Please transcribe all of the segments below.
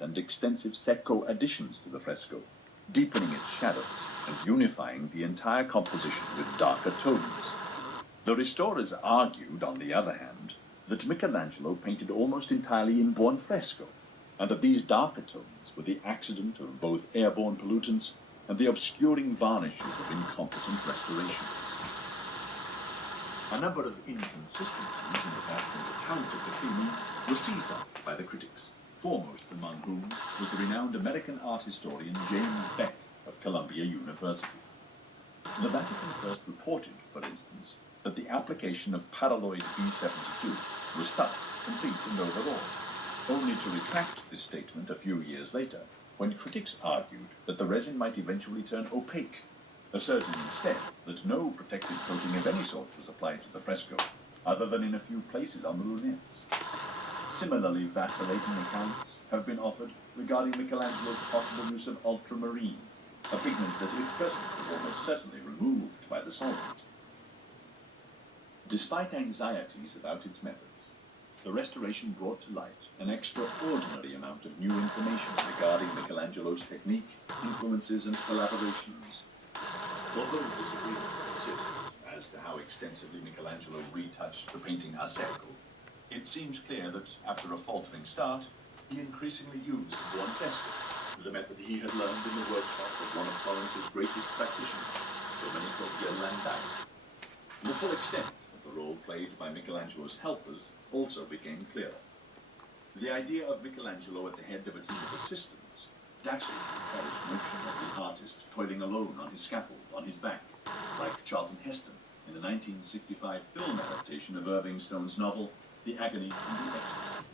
and extensive secco additions to the fresco, deepening its shadows and unifying the entire composition with darker tones. The restorers argued, on the other hand, that Michelangelo painted almost entirely in buon fresco, and that these darker tones were the accident of both airborne pollutants and the obscuring varnishes of incompetent restoration. A number of inconsistencies in the Vatican's account of the cleaning were seized on by the critics, foremost among whom was the renowned American art historian James Beck of Columbia University. The Vatican first reported, for instance, that the application of paraloid B72 was thorough, complete, and overall, only to retract this statement a few years later, when critics argued that the resin might eventually turn opaque, asserting instead that no protective coating of any sort was applied to the fresco, other than in a few places on the lunettes. Similarly vacillating accounts have been offered regarding Michelangelo's possible use of ultramarine, a pigment that, if present, was almost certainly removed by the solvent. Despite anxieties about its methods, the restoration brought to light an extraordinary amount of new information regarding Michelangelo's technique, influences, and collaborations. Although disagreement persists as to how extensively Michelangelo retouched the painting a secco, it seems clear that, after a faltering start, he increasingly used buon fresco, the method he had learned in the workshop of one of Florence's greatest practitioners, Domenico Ghirlandaio. The full extent of the role played by Michelangelo's helpers also became clearer. The idea of Michelangelo at the head of a team of assistants dashes the cherished notion of the artist toiling alone on his scaffold, on his back, like Charlton Heston in the 1965 film adaptation of Irving Stone's novel, The Agony and the Ecstasy.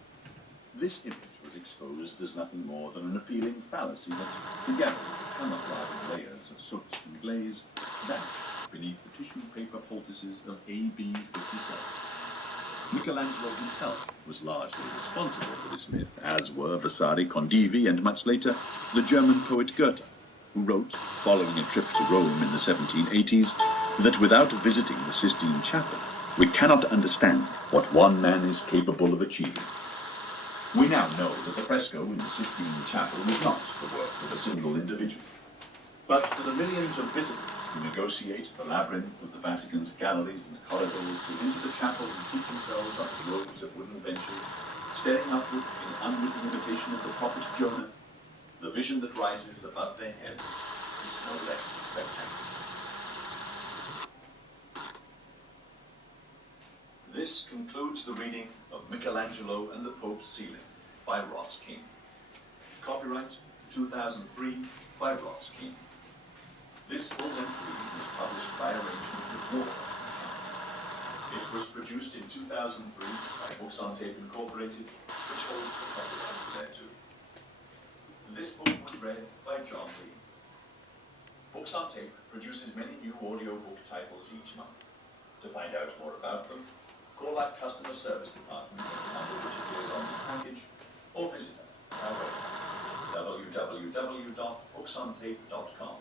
This image was exposed as nothing more than an appealing fallacy that, together with camouflaged layers of soot and glaze, vanished beneath the tissue paper poultices of AB-57. Michelangelo himself was largely responsible for this myth, as were Vasari, Condivi, and much later, the German poet Goethe, who wrote, following a trip to Rome in the 1780s, that without visiting the Sistine Chapel, we cannot understand what one man is capable of achieving. We now know that the fresco in the Sistine Chapel was not the work of a single individual, but for the millions of visitors who negotiate the labyrinth of the Vatican's galleries and corridors to enter the chapel and seat themselves on rows of wooden benches, staring upward in unwitting imitation of the prophet Jonah, the vision that rises above their heads is no less spectacular. This concludes the reading of Michelangelo and the Pope's Ceiling by Ross King. Copyright 2003 by Ross King. This full-length reading was published by arrangement with War. It was produced in 2003 by Books on Tape Incorporated, which holds the copyright thereto. This book was read by John Lee. Books on Tape produces many new audiobook titles each month. To find out more about them, call our customer service department at the number which appears on this package, or visit us at our website, www.booksontake.com.